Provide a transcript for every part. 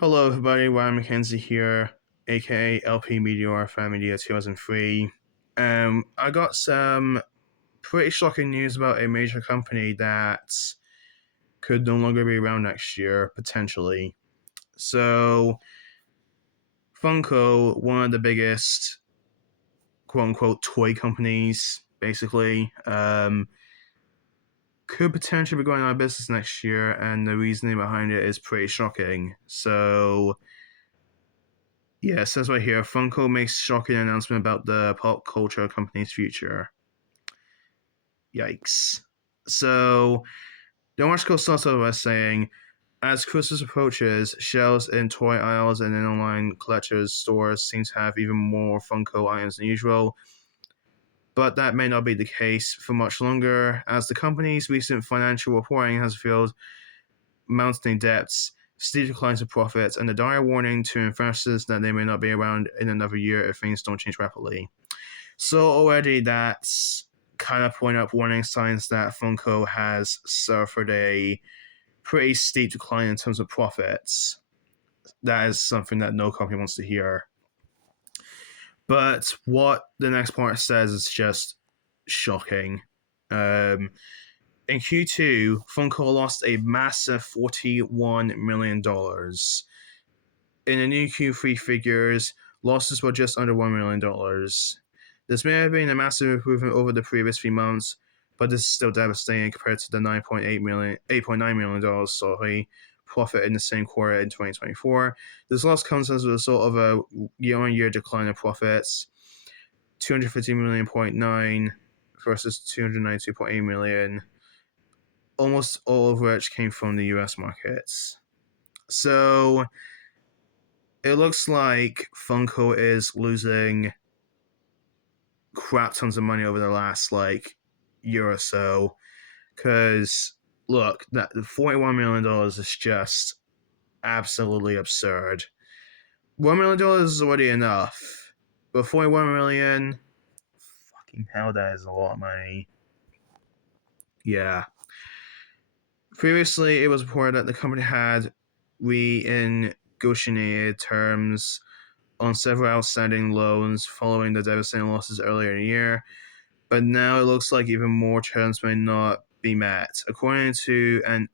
Hello, everybody. Ryan McKenzie here, aka LP Meteor Fan Media 2003. I got some pretty shocking news about a major company that could no longer be around next year, potentially. So, Funko, one of the biggest quote unquote toy companies, basically, could potentially be going out of business next year, and the reasoning behind it is pretty shocking. So, yeah, it says right here Funko makes shocking announcement about the pop culture company's future. Yikes. So, the article starts off by saying, as Christmas approaches, shelves in toy aisles and in online collectors' stores seem to have even more Funko items than usual. But that may not be the case for much longer, as the company's recent financial reporting has revealed mounting debts, steep declines in profits, and a dire warning to investors that they may not be around in another year if things don't change rapidly. So already that's kind of point up warning signs that Funko has suffered a pretty steep decline in terms of profits. That is something that no company wants to hear. But what the next part says is just shocking. In Q2, Funko lost a massive $41 million. In the new Q3 figures, losses were just under $1 million. This may have been a massive improvement over the previous 3 months, but this is still devastating compared to the $8.9 million profit in the same quarter in 2024. This loss comes as a result of a year-on-year decline in profits, 250.9 million versus 292.8 million, almost all of which came from the US markets. So it looks like Funko is losing crap tons of money over the last year or so. Because look, that $41 million is just absolutely absurd. $1 million is already enough, but 41 million, fucking hell, that is a lot of money. Yeah. Previously, it was reported that the company had renegotiated terms on several outstanding loans following the devastating losses earlier in the year, but now it looks like even more terms may not be met. According to an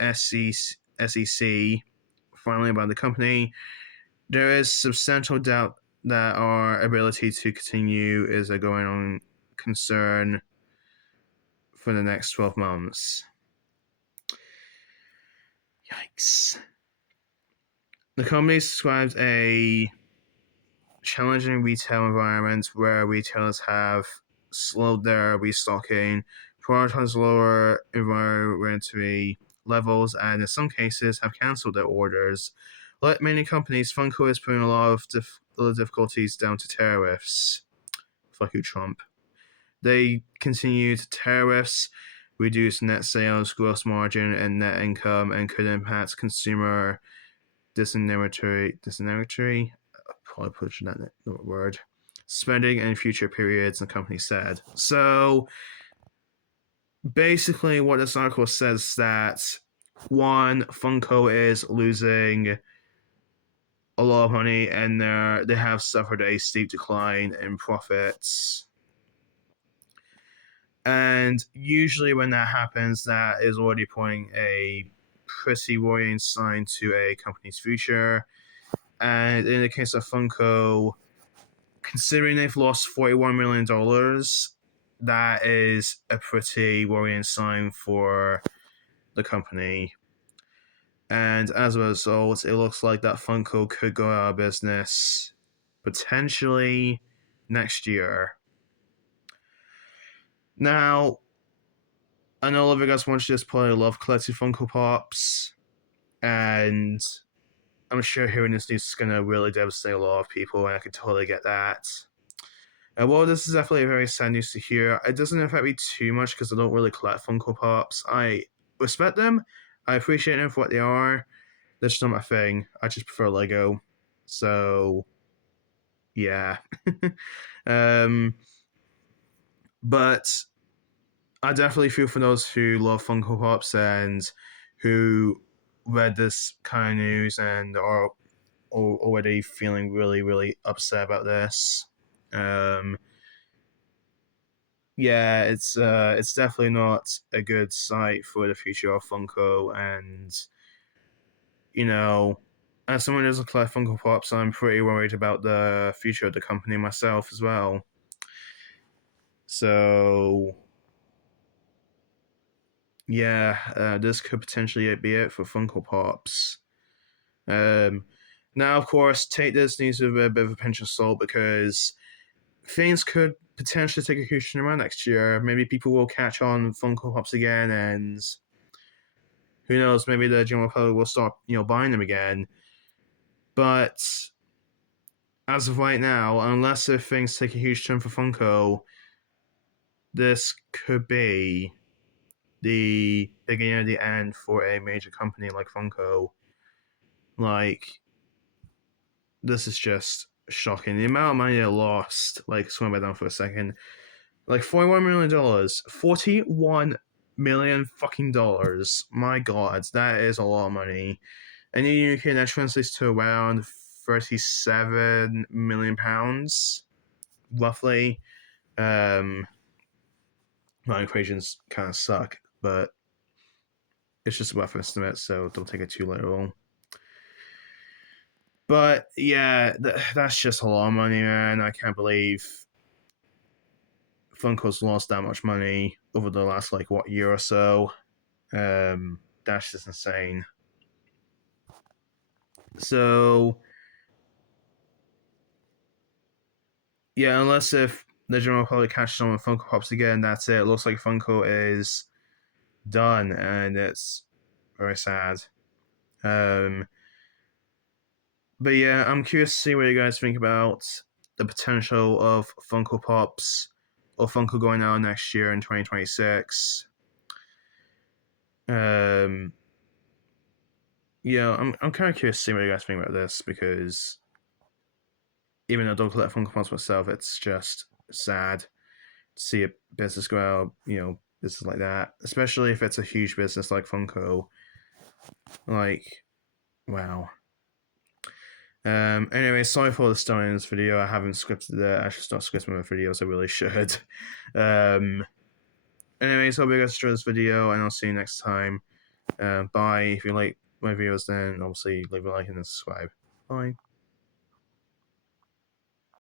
SEC filing by the company, there is substantial doubt that our ability to continue is a going on concern for the next 12 months. Yikes. The company describes a challenging retail environment where retailers have slowed their restocking, prioritized lower inventory levels, and in some cases have cancelled their orders. Like many companies, Funko is putting a lot of difficulties down to tariffs. Fuck you, Trump. They continue to tariffs, reduce net sales, gross margin, and net income, and could impact consumer disinventory, probably pushing that word, spending in future periods, the company said. So basically, what this article says is that one, Funko is losing a lot of money, and they have suffered a steep decline in profits. And usually, when that happens, that is already pointing a pretty worrying sign to a company's future. And in the case of Funko, considering they've lost $41 million, that is a pretty worrying sign for the company. And as a result, it looks like that Funko could go out of business potentially next year. Now, I know a lot of you guys want to just probably love collecting Funko Pops, and I'm sure hearing this news is going to really devastate a lot of people, and I can totally get that. Well, this is definitely very sad news to hear. It doesn't affect me too much because I don't really collect Funko Pops. I respect them. I appreciate them for what they are. They're just not my thing. I just prefer Lego. So, yeah. But I definitely feel for those who love Funko Pops and who read this kind of news and are already feeling really, really upset about this. Um, yeah, it's definitely not a good sight for the future of Funko, and you know, as someone who doesn't collect Funko Pops, I'm pretty worried about the future of the company myself as well. So yeah, this could potentially be it for Funko Pops. Um, Now, of course, take this news with a bit of a pinch of salt because things could potentially take a huge turn around next year. Maybe people will catch on Funko Pops again, and who knows? Maybe the general public will start, buying them again. But as of right now, unless if things take a huge turn for Funko, this could be the beginning of the end for a major company like Funko. Like, this is just shocking. The amount of money they lost, like, swim back down for a second. Like, $41 million. $41 million fucking dollars. My god, that is a lot of money. And in the UK, that translates to around £37 million, roughly. My equations kind of suck, but it's just a rough estimate, so don't take it too literal. But yeah, that's just a lot of money, man. I can't believe Funko's lost that much money over the last year or so. That's just insane. So yeah, unless if the general public catches on with Funko Pops again, that's it. It looks like Funko is done, and it's very sad. Um, but yeah, I'm curious to see what you guys think about the potential of Funko Pops or Funko going out next year in 2026. Um, yeah, I'm kind of curious to see what you guys think about this because even though I don't collect Funko Pops myself, it's just sad to see a business go out, business like that, especially if it's a huge business like Funko. Like, wow. Anyway, sorry for the start in this video. I haven't scripted it. I should start scripting my videos. I really should. Um, Anyways, hope you guys enjoyed this video, and I'll see you next time. Bye. If you like my videos, then obviously leave a like and subscribe. Bye.